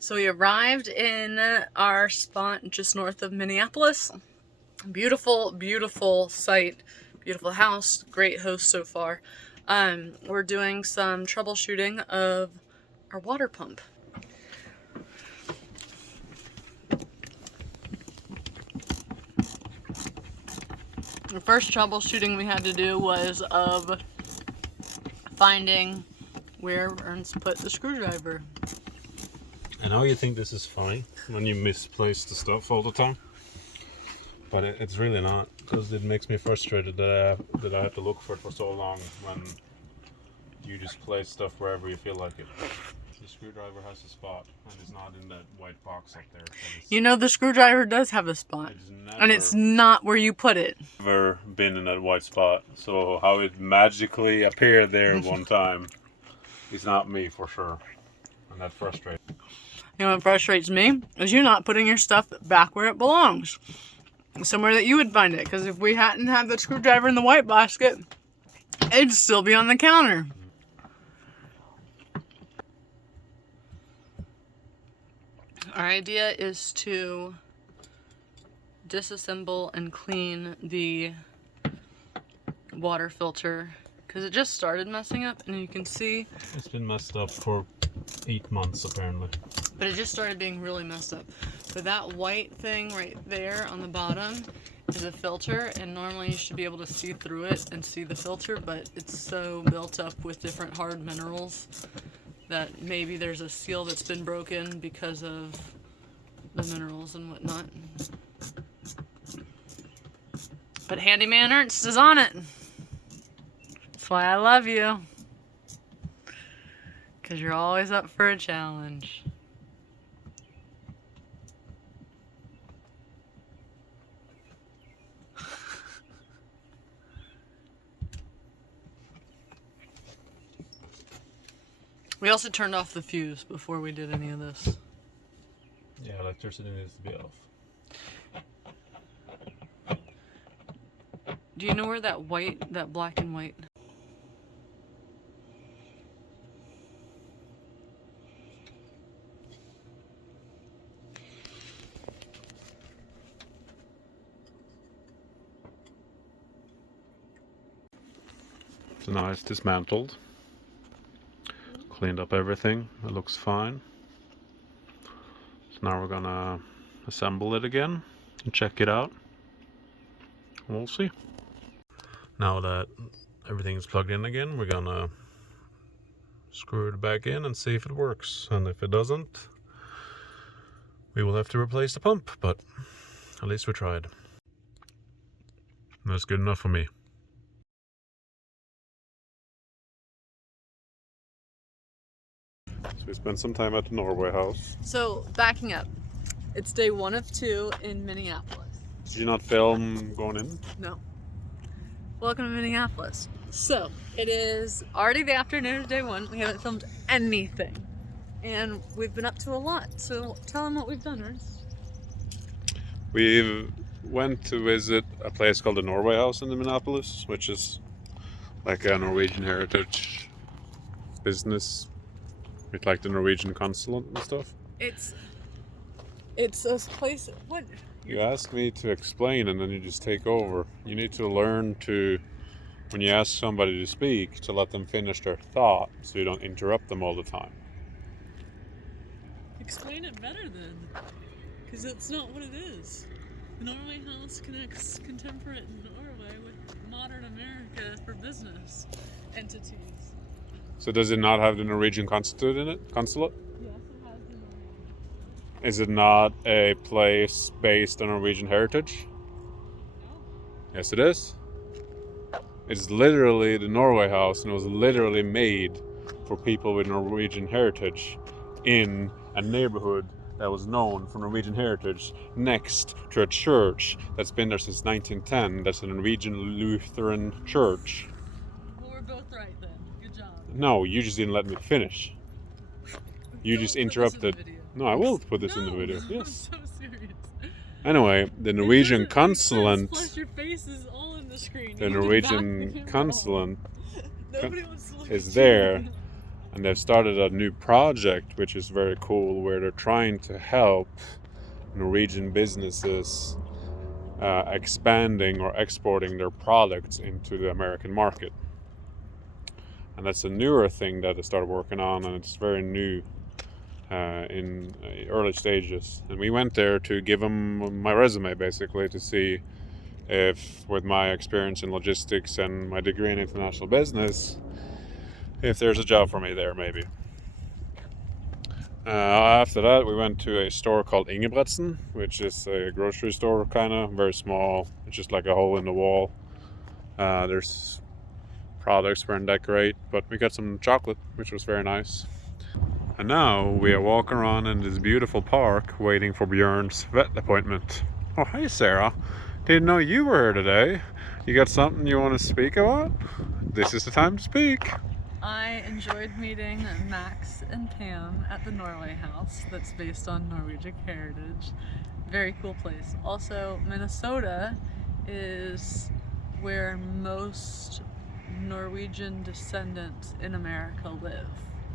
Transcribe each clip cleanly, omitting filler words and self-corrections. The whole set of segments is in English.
So we arrived in our spot just north of Minneapolis. Beautiful, beautiful site, beautiful house, great host so far. We're doing some troubleshooting of our water pump. The first troubleshooting we had to do was of finding where Ernst put the screwdriver. I know you think this is funny when you misplace the stuff all the time, but it's really not, because it makes me frustrated that I have to look for it for so long when you just place stuff wherever you feel like it. The screwdriver has a spot, and it's not in that white box up there. You know, the screwdriver does have a spot, and it's not where you put it. Never been in that white spot, so how it magically appeared there one time is not me for sure, and that frustrates me. You know what frustrates me is you not putting your stuff back where it belongs. Somewhere that you would find it. Because if we hadn't had the screwdriver in the white basket, it'd still be on the counter. Our idea is to disassemble and clean the water filter because it just started messing up, and you can see it's been messed up for 8 months apparently. But it just started being really messed up. But that white thing right there on the bottom is a filter, and normally you should be able to see through it and see the filter, but it's so built up with different hard minerals that maybe there's a seal that's been broken because of the minerals and whatnot. But Handyman Ernst is on it. That's why I love you. Because you're always up for a challenge. We also turned off the fuse before we did any of this. Yeah, electricity needs to be off. Do you know where that black and white? So now it's dismantled. Cleaned up everything, it looks fine. So now we're gonna assemble it again and check it out. We'll see. Now that everything's plugged in again, we're gonna screw it back in and see if it works. And if it doesn't, we will have to replace the pump, but at least we tried. That's good enough for me. So we spent some time at the Norway House. So, backing up. It's day 1 of 2 in Minneapolis. Did you not film going in? No. Welcome to Minneapolis. So, it is already the afternoon of day 1. We haven't filmed anything. And we've been up to a lot. So, tell them what we've done, Ernst. We went to visit a place called the Norway House in Minneapolis, which is like a Norwegian heritage business with like the Norwegian consulate and stuff. It's a place. What? You ask me to explain and then you just take over. You need to learn to, when you ask somebody to speak, to let them finish their thought so you don't interrupt them all the time. Explain it better then, because it's not what it is. The Norway House connects contemporary Norway with modern America for business entities. So does it not have the Norwegian consulate in it? Consulate? Yes, it has the Norwegian. Is it not a place based on Norwegian heritage? No. Yes, it is. It's literally the Norway House, and it was literally made for people with Norwegian heritage in a neighborhood that was known for Norwegian heritage next to a church that's been there since 1910. That's a Norwegian Lutheran church. Well, we're both right then. Good job. No, you just didn't let me finish. You Don't just put this in interrupted. the video. No, I will put this in the No, video. I'm Yes. so serious. Anyway, the Norwegian It doesn't make sense, consulate. plus your face is all in the screen. The You need to back Norwegian the camera consulate off. Nobody wants to look is at there. you. And they've started a new project, which is very cool, where they're trying to help Norwegian businesses expanding or exporting their products into the American market. And that's a newer thing that they started working on, and it's very new in early stages. And we went there to give them my resume, basically, to see if, with my experience in logistics and my degree in international business, if there's a job for me there, maybe. After that, we went to a store called Ingebretsen, which is a grocery store, kind of very small. It's just like a hole in the wall. There's products weren't that great, but we got some chocolate, which was very nice. And now we are walking around in this beautiful park, waiting for Björn's vet appointment. Oh, hey Sarah! Didn't know you were here today. You got something you want to speak about? This is the time to speak. I enjoyed meeting Max and Pam at the Norway House that's based on Norwegian heritage. Very cool place. Also, Minnesota is where most Norwegian descendants in America live.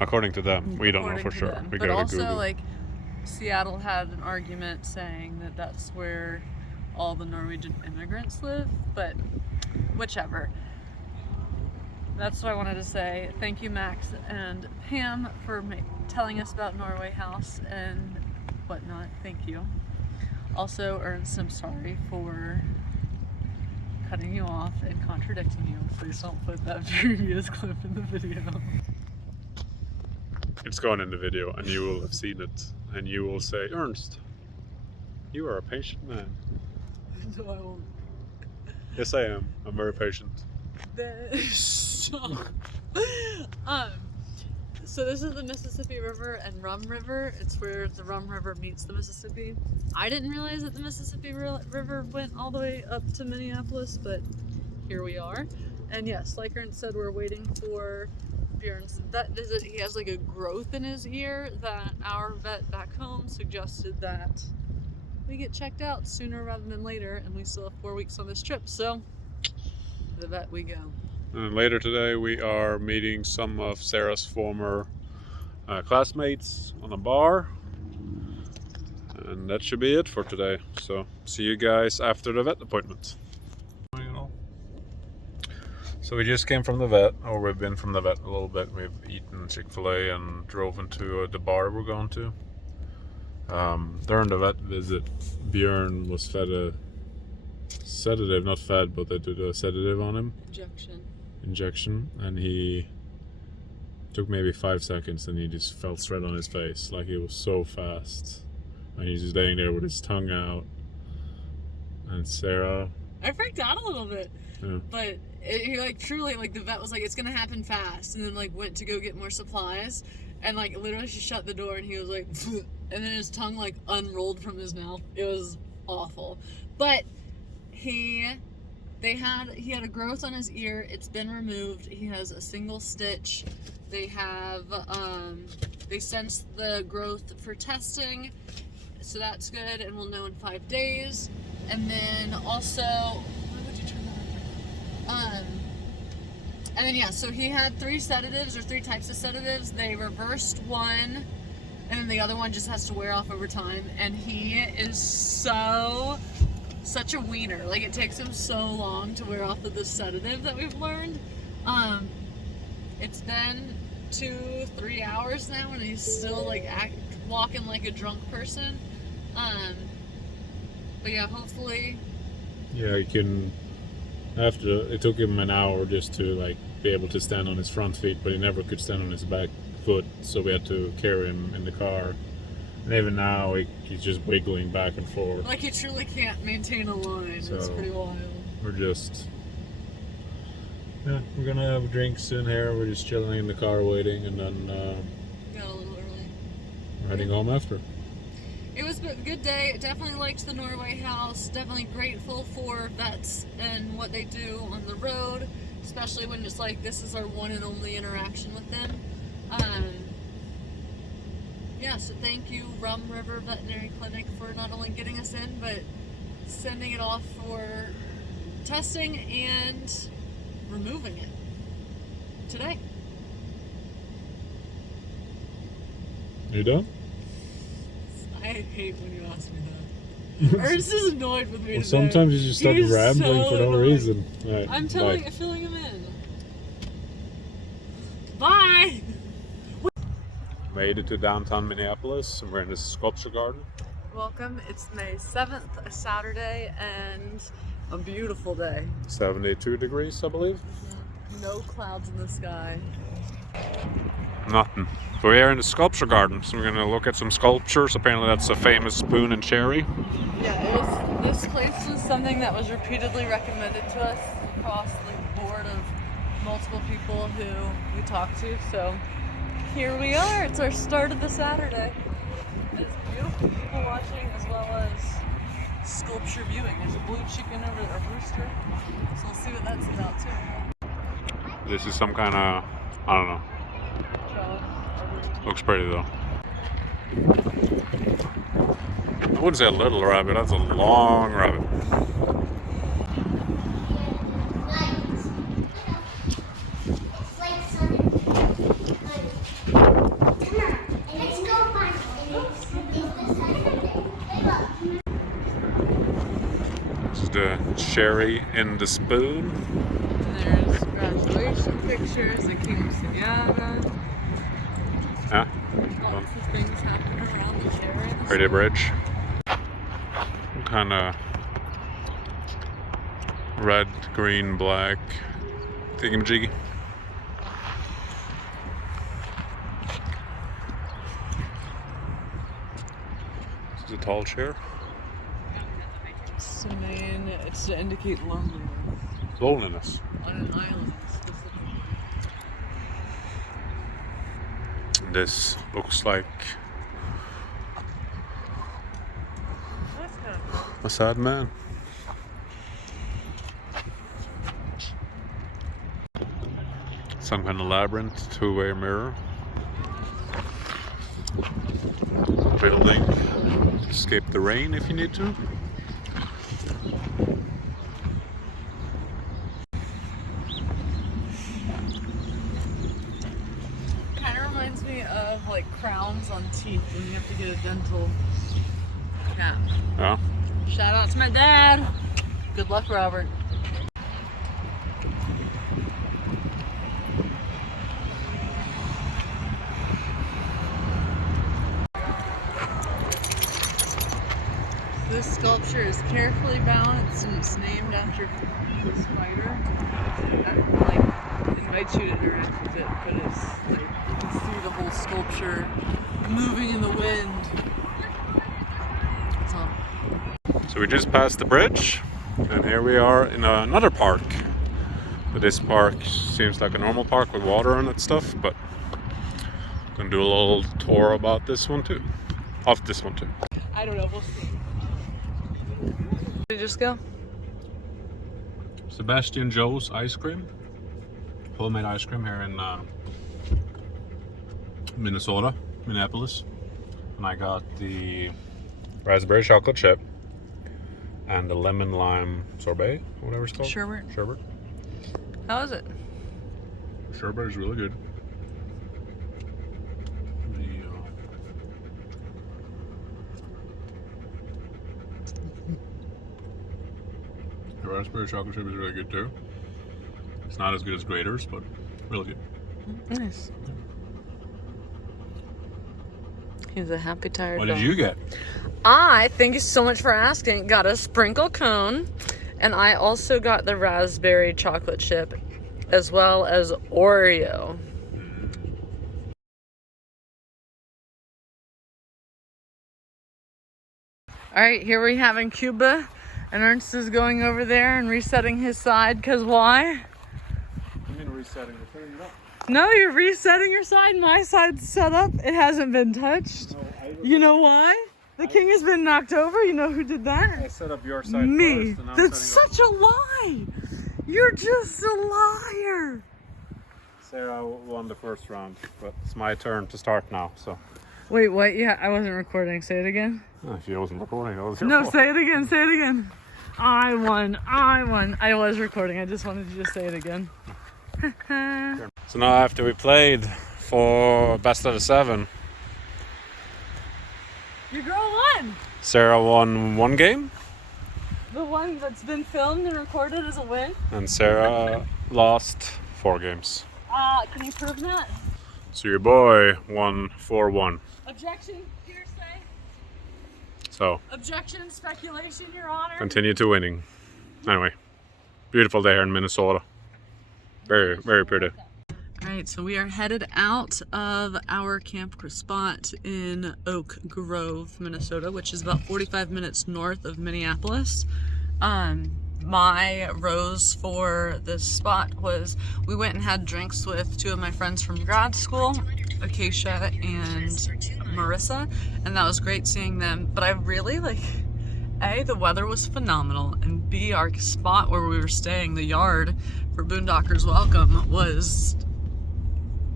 According to them. We don't know for sure. We but go to also, Google. like, Seattle had an argument saying that that's where all the Norwegian immigrants live, but whichever. That's what I wanted to say. Thank you, Max and Pam, for telling us about Norway House and whatnot. Thank you. Also, Ernst, I'm sorry for cutting you off and contradicting you. Please don't put that previous clip in the video. It's going in the video, and you will have seen it, and you will say, Ernst, you are a patient man. No, I won't. Yes, I am. I'm very patient. Stop. So this is the Mississippi River and Rum River. It's where the Rum River meets the Mississippi. I didn't realize that the Mississippi River went all the way up to Minneapolis, but here we are. And yes, like Ernst said, we're waiting for Björn's vet visit. He has like a growth in his ear that our vet back home suggested that we get checked out sooner rather than later, and we still have 4 weeks on this trip, so to the vet we go. And later today we are meeting some of Sarah's former classmates on a bar. And that should be it for today. So see you guys after the vet appointment. So we just came from the vet, or we've been from the vet a little bit. We've eaten Chick-fil-A and drove into the bar we're going to. During the vet visit, Björn was fed a sedative, not fed, but they did a sedative on him. Injection, and he took maybe 5 seconds and he just fell straight on his face. Like, it was so fast. And he's just laying there with his tongue out. And Sarah... I freaked out a little bit. Yeah. But he, like, truly, like, the vet was like, it's gonna happen fast. And then, like, went to go get more supplies. And, like, literally she shut the door and he was like... And then his tongue, like, unrolled from his mouth. It was awful. But he had a growth on his ear. It's been removed. He has a single stitch. They have, they sensed the growth for testing. So that's good, and we'll know in 5 days. And then also, why would you turn that on? And then yeah, so he had 3 sedatives, or 3 types of sedatives. They reversed one, and then the other one just has to wear off over time. And he is such a wiener. Like, it takes him so long to wear off of this sedative that we've learned. It's been 2-3 hours now, and he's still like walking like a drunk person. But yeah, hopefully. Yeah, he can. It took him an hour just to like be able to stand on his front feet, but he never could stand on his back foot, so we had to carry him in the car. And even now, he's just wiggling back and forth. Like, he truly can't maintain a line. So, it's pretty wild. We're gonna have drinks soon here. We're just chilling in the car waiting, and then Got a little early. we're heading home after. It was a good day. Definitely liked the Norway House. Definitely grateful for vets and what they do on the road, especially when it's like this is our one and only interaction with them. Yeah, so thank you, Rum River Veterinary Clinic, for not only getting us in, but sending it off for testing and removing it today. You done? I hate when you ask me that. Ernst is annoyed with me today. Sometimes you just start rambling so for no annoying. reason. Right, I'm filling him in. Bye! Made it to downtown Minneapolis, and we're in this sculpture garden. Welcome. It's May 7th, a Saturday, and a beautiful day. 72 degrees, I believe. No clouds in the sky. Nothing. So we're here in the sculpture garden, so we're going to look at some sculptures. Apparently that's a famous spoon and cherry. Yeah, this place was something that was repeatedly recommended to us across the board of multiple people who we talked to. So here we are. It's our start of the Saturday. There's beautiful people watching as well as sculpture viewing. There's a blue chicken over there, a rooster. So we'll see what that's about too. This is some kind of, I don't know. Looks pretty though. I wouldn't say a little rabbit, that's a long rabbit. This is the cherry in the spoon. There's graduation pictures, the quinceañera. Yeah. Lots of things happening around the area. Pretty bridge. Kind of red, green, black thingamajiggy. This is a tall chair. It's to indicate loneliness. Loneliness. On an island, specifically. This looks like That's kind of cool. a sad man. Some kind of labyrinth, two-way mirror. Building. Escape the rain if you need to. Kind of reminds me of like crowns on teeth when you have to get a dental cap. Yeah. Shout out to my dad. Good luck, Robert. This sculpture is carefully balanced and it's named after the spider that like invites you to interact with it, but it's like you can see the whole sculpture moving in the wind. It's on. So we just passed the bridge, and here we are in another park. But this park seems like a normal park with water and that stuff, but I'm gonna do a little tour about this one too. Of this one too. I don't know, we'll see. Did you just go? Sebastian Joe's ice cream. Homemade ice cream here in Minneapolis. And I got the raspberry chocolate chip and the lemon lime sorbet, whatever it's called. Sherbet. Sherbet. How is it? Sherbet is really good. The raspberry chocolate chip is really good too. It's not as good as Grater's, but really good. Nice. He's a happy, tired What dog. did you get? Thank you so much for asking, got a sprinkle cone, and I also got the raspberry chocolate chip, as well as Oreo. All right, here we have in Cuba, and Ernst is going over there and resetting his side, because why? I mean resetting, setting it up. No, you're resetting your side. My side's set up. It hasn't been touched. No, You know why? The king has been knocked over. You know who did that? I set up your side Me. first, and I'm That's setting such a lie. You're just a liar. Sarah won the first round, but it's my turn to start now, so. Wait, what? Yeah, I wasn't recording. Say it again. Oh, she wasn't recording, that was your No, fault. say it again. Say it again. I won. I won. I was recording. I just wanted you to say it again. So now after we played for best of the 7, Your girl won! Sarah won 1 game, The one that's been filmed and recorded as a win? and Sarah lost 4 games. Can you prove that? So your boy won 4-1. Objection, hearsay. So Objection, speculation, Your Honor. continue to winning. Anyway, beautiful day here in Minnesota. Very, very pretty. Alright, so we are headed out of our camp spot in Oak Grove, Minnesota, which is about 45 minutes north of Minneapolis. My rose for this spot was we went and had drinks with 2 of my friends from grad school, Acacia and Marissa, and that was great seeing them. But I really A, the weather was phenomenal, and B, our spot where we were staying, the yard for Boondockers Welcome, was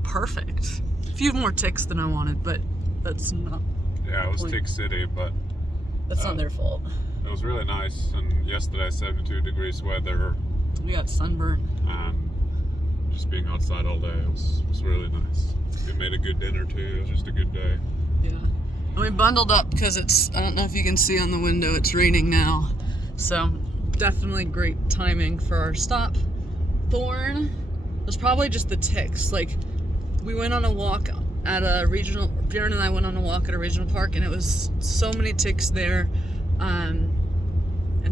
perfect. A few more ticks than I wanted, but that's not. Yeah, it was Tick City, but That's not their fault. it was really nice. And yesterday, 72 degrees weather, We got sunburned. and just being outside all day was really nice. We made a good dinner too. It was just a good day. Yeah. And we bundled up because I don't know if you can see on the window, it's raining now. So definitely great timing for our stop. Thorn was probably just the ticks. We went on a walk at a regional, Bjorn and I went on a walk at a regional park, and it was so many ticks there. And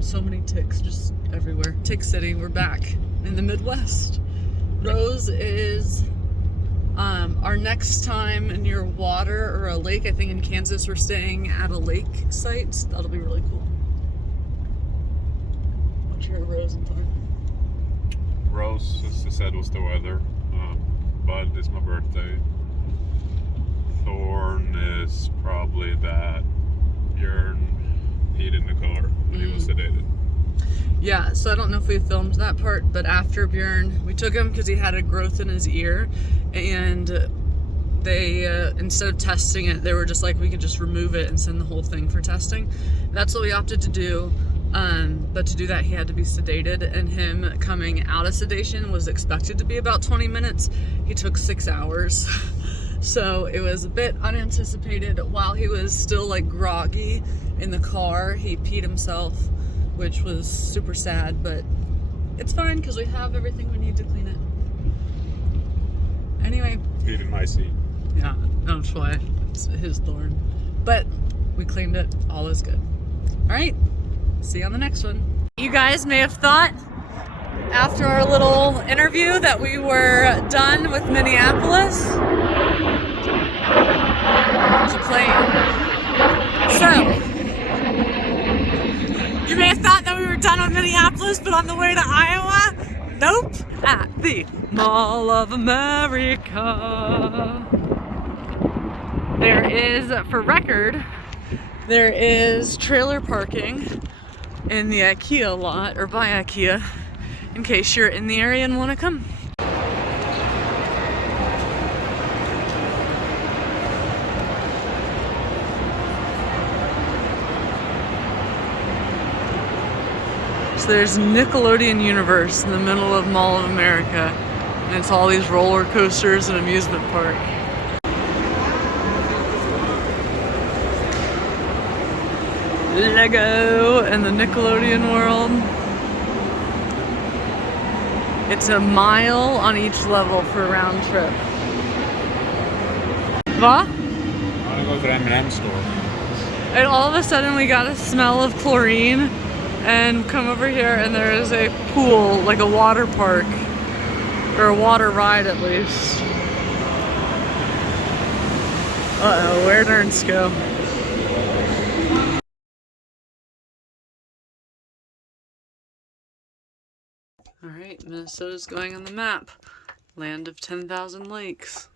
so many ticks just everywhere. Tick City, we're back in the Midwest. Rose is our next time near water or a lake. I think in Kansas we're staying at a lake site. That'll be really cool. What's your Rose and Thorn? Rose, as I said, was the weather. Bud is my birthday. Thorn is probably that Björn peed in the car when he was sedated. Yeah, so I don't know if we filmed that part, but after Bjorn, we took him because he had a growth in his ear, and they, instead of testing it, they were just like, we could just remove it and send the whole thing for testing. That's what we opted to do, but to do that, he had to be sedated, and him coming out of sedation was expected to be about 20 minutes. He took 6 hours. So it was a bit unanticipated. While he was still groggy in the car, he peed himself, which was super sad, but it's fine because we have everything we need to clean it. Anyway. Peed in my seat. Yeah, that's why it's his Thorn. But we cleaned it, all is good. All right, see you on the next one. You guys may have thought after our little interview that we were done with Minneapolis. There's a plane. So, you may have thought that we were done with Minneapolis, but on the way to Iowa, nope, at the Mall of America. There is, for record, there is trailer parking in the IKEA lot, or by IKEA, in case you're in the area and want to come. So there's Nickelodeon Universe in the middle of Mall of America, and it's all these roller coasters and amusement park. Lego and the Nickelodeon world. It's a mile on each level for a round trip. Va? I want to go to the M&M store. And all of a sudden we got a smell of chlorine and come over here and there is a pool, like a water park, or a water ride at least. Uh-oh, where'd Ernst go? Alright, Minnesota's going on the map. Land of 10,000 lakes.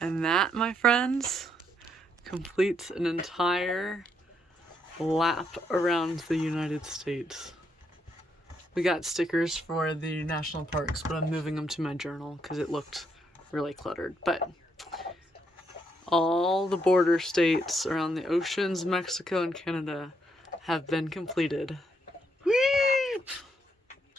And that, my friends, completes an entire lap around the United States. We got stickers for the national parks, but I'm moving them to my journal because it looked really cluttered. But all the border states around the oceans, Mexico and Canada, have been completed.